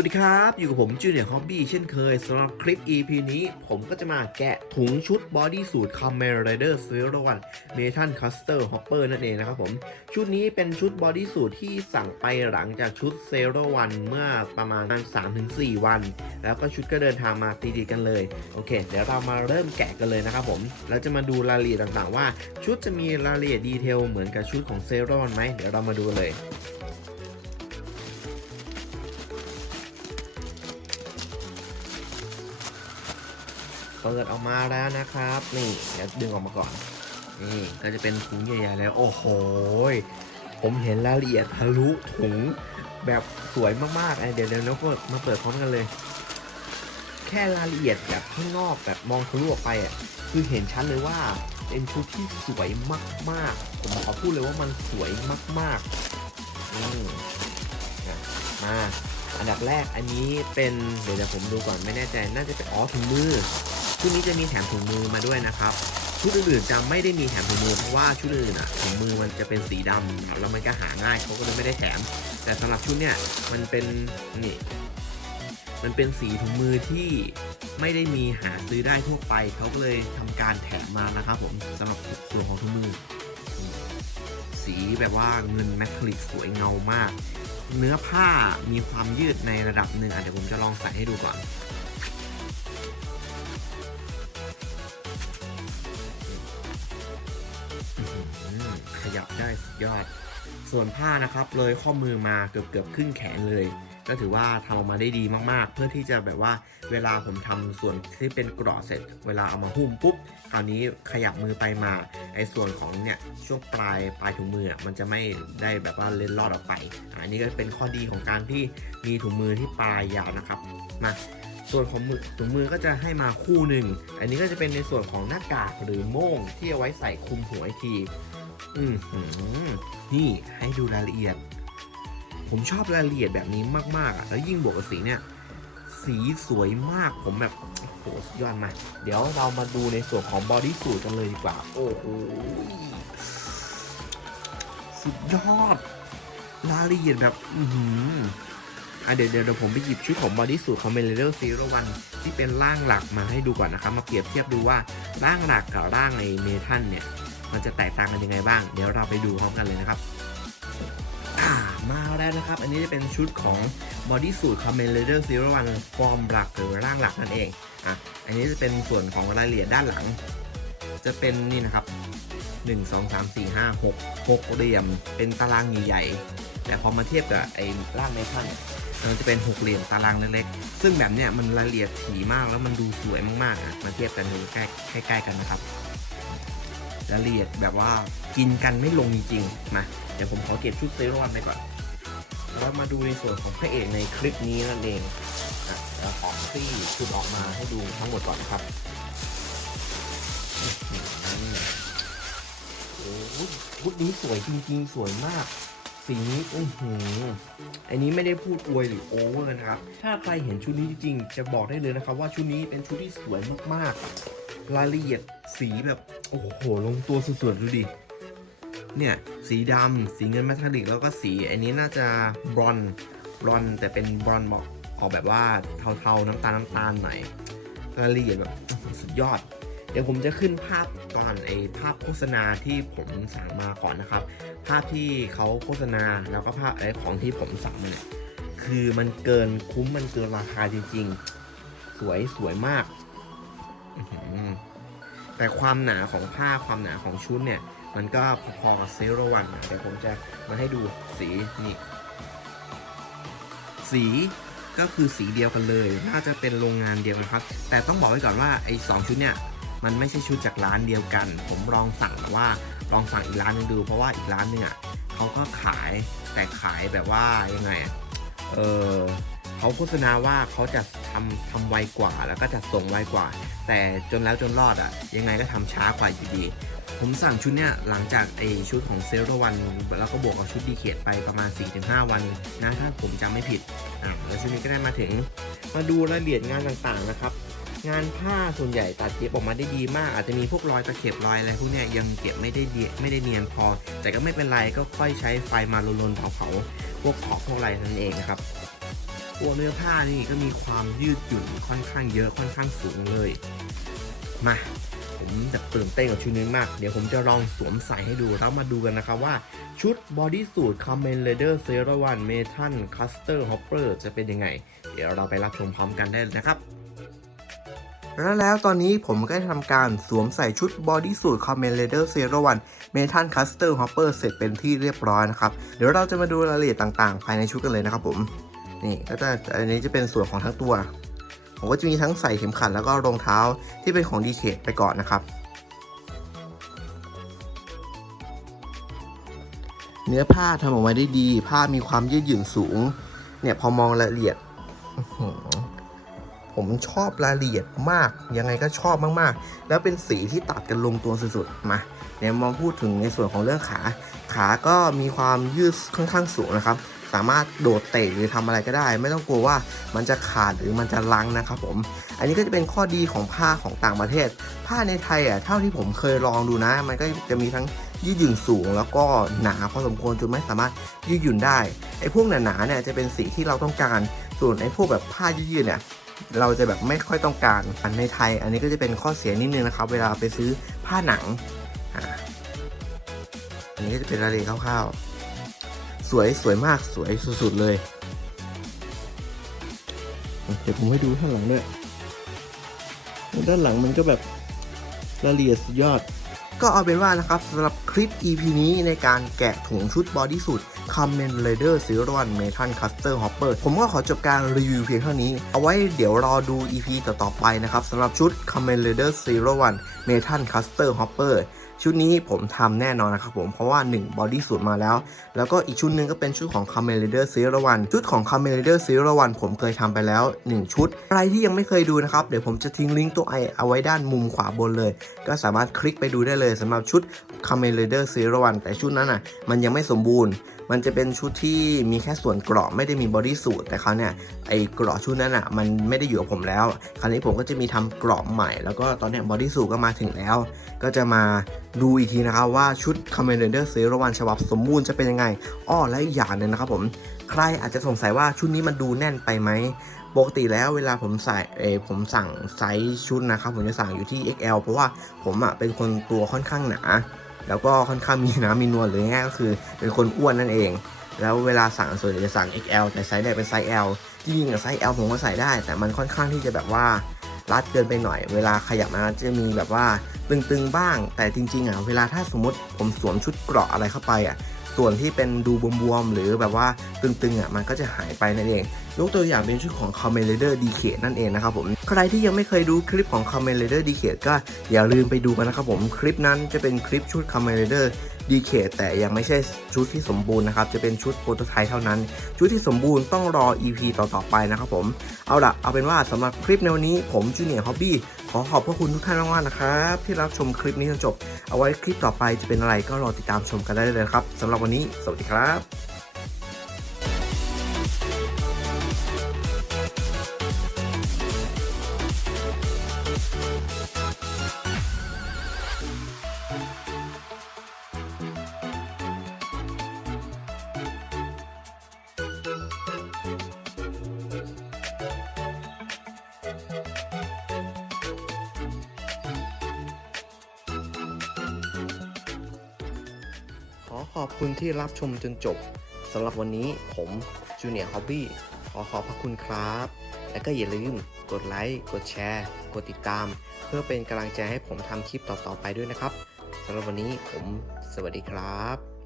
วัสดีครับ อยู่กับผมจูเนียร์ฮอบบี้เช่นเคยสำหรับคลิป EP นี้ ผมก็จะมาแกะถุงชุดบอดี้สูทคอมเมอร์ไรเดอร์ซีโรวันเมทันคัสเตอร์ฮอปเปอร์นั่นเองนะครับผม ชุดนี้เป็นชุดบอดี้สูทที่สั่งไปหลังจากชุดเซโรวันเมื่อประมาณ 3-4 วัน แล้วก็ชุดก็เดินทางมาตีๆกันเลย โอเค เดี๋ยวเรามาเริ่มแกะกันเลยนะครับผมแล้วจะมาดูรายละเอียดต่างๆว่า ชุดจะมีรายละเอียดดีเทลเหมือนกับชุดของเซโรวันไหมเดี๋ยวเรามาดูเลย ปิดออกมาแล้วนะครับ นี่เดี๋ยวดึงออกมาก่อน นี่ก็จะเป็นถุงใหญ่ๆแล้ว โอ้โห ผมเห็นรายละเอียดทะลุถุงแบบสวยมากๆไอเดี๋ยวเดี๋ยวเราก็มาเปิดพร้อมกันเลย แค่รายละเอียดแบบข้างนอกแบบมองทะลุออกไปอะ คือเห็นชัดเลยว่าเป็นชุดที่สวยมากๆ ผมขอพูดเลยว่ามันสวยมากๆอืมมาอันดับแรกอันนี้เป็นเดี๋ยวเดี๋ยวผมดูก่อนไม่แน่ใจน่าจะเป็นอ๋อถุงมือ ชุดนี้จะมีแถมถุงมือมาด้วยนะครับ ชุดอื่นๆจะไม่ได้มีแถมถุงมือเพราะว่าชุดอื่นอะถุงมือมันจะเป็นสีดำแล้วมันก็หาง่ายเขาก็เลยไม่ได้แถม แต่สำหรับชุดเนี่ยมันเป็นนี่มันเป็นสีถุงมือที่ไม่ได้มีหาซื้อได้ทั่วไปเขาก็เลยทำการแถมมานะครับผมสำหรับส่วนของถุงมือ สีแบบว่าเงินแมทลิกสวยเงามาก เนื้อผ้ามีความยืดในระดับหนึ่งอะเดี๋ยวผมจะลองใส่ให้ดูก่อน ยับได้สุดยอด ส่วนผ้านะครับเลยข้อมือมาเกือบเกือบครึ่งแขนเลย ก็ถือว่าทำออกมาได้ดีมากๆ เพื่อที่จะแบบว่าเวลาผมทำส่วนที่เป็นกราะเสร็จ เวลาเอามาหุ้มปุ๊บคราวนี้ขยับมือไปมาไอ้ส่วนของเนี่ยช่วงปลายปลายถุงมือมันจะไม่ได้แบบว่าเล็ดลอดออกไปอะอันนี้ก็เป็นข้อดีของการที่มีถุงมือที่ปลายยาวนะครับมาส่วนของมือถุงมือก็จะให้มาคู่หนึ่ง อันนี้ก็จะเป็นในส่วนของหน้ากากหรือโม่งที่เอาไว้ใส่คลุมหัวอีกที อืมนี่ให้ดูรายละเอียด ผมชอบรายละเอียดแบบนี้มากๆอะแล้วยิ่งบวกกับสีเนี่ย สีสวยมากผมแบบโหสุดยอดมา เดี๋ยวเรามาดูในส่วนของบอดี้สูทกันเลยดีกว่า โอ้โหสุดยอด รายละเอียดแบบ อือหืออะเดี๋ยวเดี๋ยวเดี๋ยวผมไปหยิบชุดของบอดี้สูทของเมเลเลอร์ซีโรวันที่เป็นร่างหลักมาให้ดูก่อนนะครับ มาเปรียบเทียบดูว่าร่างหลักกับร่างในเมทัลเนี่ย มันจะแตกต่างกันยังไงบ้าง เดี๋ยวเราไปดูพร้อมกันเลยนะครับมาแล้วนะครับ อันนี้จะเป็นชุดของ Body Suit Kamen Rider Zero One ฟอร์มหลักหรือร่างหลักนั่นเองอะอันนี้จะเป็นส่วนของรายละเอียดด้านหลัง จะเป็นนี่นะครับ 1 2 3 4 5 6 6เหลี่ยม เป็นตารางใหญ่ๆแต่พอมาเทียบกับไอ้ร่างในท่านมันจะเป็นหกเหลี่ยมตารางเล็กๆซึ่งแบบเนี้ยมันรายละเอียดถี่มากแล้วมันดูสวยมากๆอะมาเทียบกันดูใกล้ใกล้ๆกันนะครับ รายละเอียดแบบว่ากินกันไม่ลงจริงๆมาเดี๋ยวผมขอเก็บชุดเซรั่มไปก่อนแล้วมาดูในส่วนของพระเอกในคลิปนี้นั่นเองอะแล้วขอซี่ชุดออกมาให้ดูทั้งหมดก่อนครับโอ้โหชุดนี้สวยจริงๆ สวยมากสีนี้อื้อหืออันนี้ไม่ได้พูดอวยหรือโอเวอร์นะครับ ถ้าใครเห็นชุดนี้จริงๆ จะบอกได้เลยนะครับว่าชุดนี้เป็นชุดที่สวยมากๆ รายละเอียดสีแบบโอ้โหลงตัวสุดๆดูดิ เนี่ย สีดำสีเงินเมทัลลิกแล้วก็สีอันนี้น่าจะบรอนบรอนแต่เป็นบรอนบอกออกแบบว่าเทาๆน้ำตาลน้ำตาลหน่อยรายละเอียดแบบสุดยอด เดี๋ยวผมจะขึ้นภาพก่อนไอภาพโฆษณาที่ผมสั่งมาก่อนนะครับ ภาพที่เขาโฆษณาแล้วก็ภาพไอของที่ผมสั่งมาเนี่ยคือมันเกินคุ้มมันเกินราคาจริงๆ สวยสวยมาก แต่ความหนาของผ้าความหนาของชุดเนี่ย มันก็พอๆกับเซโรวันนะเดี๋ยวผมจะมาให้ดูสีนี่สีก็คือสีเดียวกันเลย น่าจะเป็นโรงงานเดียวกันครับ แต่ต้องบอกไว้ก่อนว่าไอ้สองชุดเนี่ย มันไม่ใช่ชุดจากร้านเดียวกัน ผมลองสั่งแต่ว่าลองสั่งอีกร้านหนึงดู เพราะว่าอีกร้านหนึงอะเขาก็ขายแต่ขายแบบว่ายังไง เออเขาโฆษณาว่าเขาจะ ทำทำไวกว่า แล้วก็จะส่งไวกว่า แต่จนแล้วจนรอดอะ ยังไงก็ทำช้ากว่าอยู่ดี ผมสั่งชุดเนี้ยหลังจากไอชุดของเซลล์วันแล้วก็บวกกับชุดดีเคทไปประมาณ 4-5 วันนะถ้าผมจำไม่ผิดอะแล้วชุดนี้ก็ได้มาถึงมาดูรายละเอียดงานต่างๆนะครับงานผ้าส่วนใหญ่ตัดเย็บออกมาได้ดีมาก อาจจะมีพวกรอยตะเข็บรอยอะไรพวกเนี้ยยังเก็บไม่ได้ดีไม่ได้เนียนพอ แต่ก็ไม่เป็นไรก็ค่อยใช้ไฟมาลนๆเผาๆพวกขอบพวกอะไรนั่นเองนะครับ ตัวเนื้อผ้านี่ก็มีความยืดหยุ่นค่อนข้างเยอะค่อนข้างสูงเลย มาผมแบบตื่นเต้นกับชุดนี้มาก เดี๋ยวผมจะลองสวมใส่ให้ดูแล้วมาดูกันนะครับว่าชุดบอดี้สูทคอมเมนเลเดอร์เซรวันเมทัลคัสเตอร์ฮอปเปอร์จะเป็นยังไง เดี๋ยวเราไปรับชมพร้อมกันได้เลยนะครับแล้วแล้วตอนนี้ผมก็ได้ทำการสวมใส่ชุดบอดี้สูทคอมเมนเลเดอร์เซรวันเมทัลคัสเตอร์ฮอปเปอร์เสร็จเป็นที่เรียบร้อยนะครับ เดี๋ยวเราจะมาดูรายละเอียดต่างๆ ภายในชุดกันเลยนะครับผม นี่ก็จะอันนี้จะเป็นส่วนของทั้งตัว ผมก็จะมีทั้งใส่เข็มขัดแล้วก็รองเท้าที่เป็นของดีเคไปก่อนนะครับ เนื้อผ้าทำออกมาได้ดี ผ้ามีความยืดหยุ่นสูง เนี่ยพอมองรายละเอียด ผมชอบรายละเอียดมาก ยังไงก็ชอบมากๆ แล้วเป็นสีที่ตัดกันลงตัวสุดๆ มาเนี่ยมองพูดถึงในส่วนของเรื่องขา ขาก็มีความยืดค่อนข้างสูงนะครับ สามารถโดดเตะหรือทำอะไรก็ได้ ไม่ต้องกลัวว่ามันจะขาดหรือมันจะลังนะครับผมอันนี้ก็จะเป็นข้อดีของผ้าของต่างประเทศ ผ้าในไทยอะเท่าที่ผมเคยลองดูนะ มันก็จะมีทั้งยืดหยุ่นสูงแล้วก็หนาพอสมควรจนไม่สามารถยืดหยุ่นได้ไอ้พวกหนาๆเนี่ยจะเป็นสีที่เราต้องการส่วนไอ้พวกแบบผ้ายืดๆเนี่ยเราจะแบบไม่ค่อยต้องการอันในไทย อันนี้ก็จะเป็นข้อเสียนิดนึงนะครับ เวลาไปซื้อผ้าหนังอันนี้ก็จะเป็นรายละเอียดคร่าวๆ สวยสวยมากสวยสุดๆเลย เดี๋ยวผมให้ดูด้านหลังด้วยด้านหลังมันก็แบบรายละเอียดสุดยอด ก็เอาเป็นว่านะครับสำหรับคลิป EP นี้ในการแกะถุงชุดบอดี้สูท c o m m e n r a d e r Zero One Metal Custer Hopper ผมก็ขอจบการรีวิวเพียงเท่านี้ เอาไว้เดี๋ยวรอดู EP ต่อๆไปนะครับสำหรับชุด c o m m e n r a d e r Zero One Metal Custer Hopper ชุดนี้ผมทำแน่นอนนะครับผมเพราะว่า1บอดี้สูทมาแล้ว แล้วก็อีกชุดหนึ่งก็เป็นชุดของ c o m m e n r a d e r Zero One ชุดของ c o m m e n r a d e r Zero One ผมเคยทำไปแล้ว 1 ชุดใครที่ยังไม่เคยดูนะครับ เดี๋ยวผมจะทิ้งลิงก์ตัวไอเอาไว้ด้านมุมขวาบนเลย ก็สามารถคลิกไปดูได้เลยสำหรับชุด c o m m e n r a d e r Zero One แต่ชุดนั้นอะมันยังไม่สมบูรณ์ มันจะเป็นชุดที่มีแค่ส่วนเกราะไม่ได้มีบอดี้สูทแต่คราวเนี่ยไอ้เกราะชุดนั้นอะมันไม่ได้อยู่กับผมแล้ว คราวนี้ผมก็จะมีทำเกราะใหม่ แล้วก็ตอนเนี้บอดี้สูทก็มาถึงแล้ว ก็จะมาดูอีกทีนะครับว่าชุด c o m m a n d e r Zero One ฉบับสมบูรณ์จะเป็นยังไง อ้อและอีกอย่างหนึงนะครับผมใครอาจจะสงสัยว่าชุดนี้มันดูแน่นไปไหมปกติแล้วเวลาผมใส่เอผมสั่งไซส์ชุดนะครับผมจะสั่งอยู่ที่ XL เพราะว่าผมอะเป็นคนตัวค่อนข้างหนา แล้วก็ค่อนข้างมีน้ำมีนวลหรือง่ายก็คือเป็นคนอ้วนนั่นเอง แล้วเวลาสั่งส่วนใหญ่จะสั่ง XL แต่ไซส์เนี่เป็นไซส์ L จริงๆอะไซส์ L ผมก็ใส่ได้ แต่มันค่อนข้างที่จะแบบว่า รัดเกินไปหน่อย เวลาขยับมาจะมีแบบว่าตึงๆบ้าง แต่จริงๆอะเวลาถ้าสมมติผมสวมชุดเกราะอะไรเข้าไปอะส่วนที่เป็นดูบวมๆหรือแบบว่าตึงๆอะมันก็จะหายไปนั่นเอง ยกตัวอย่างเป็นชุดของ c o m m e n r d e r d c a นั่นเองนะครับผม ใครที่ยังไม่เคยดูคลิปของ c o m m e n r d e r d c a ก็อย่าลืมไปดูกันนะครับผม คลิปนั้นจะเป็นคลิปชุด c o m m e n r d e r ดีเคแต่ยังไม่ใช่ชุดที่สมบูรณ์นะครับ จะเป็นชุดโปรโตไทป์เท่านั้น ชุดที่สมบูรณ์ต้องรอ EP ต่อๆไปนะครับผม เอาละเอาเป็นว่าสำหรับคลิปในวันนี้ผมจูเนียร์ฮอบบี้ขอขอบพระคุณทุกท่านมากๆนะครับ ที่รับชมคลิปนี้จนจบ เอาไว้คลิปต่อไปจะเป็นอะไรก็รอติดตามชมกันได้เลยครับสำหรับวันนี้ สวัสดีครับ ขอบคุณที่รับชมจนจบสำหรับวันนี้ผมจูเนียร์ฮอบบี้ขอขอบพระคุณครับ และก็อย่าลืมกดไลค์กดแชร์ กดติดตาม เพื่อเป็นกำลังใจให้ผมทำคลิปต่อๆไปด้วยนะครับสำหรับวันนี้ผมสวัสดีครับ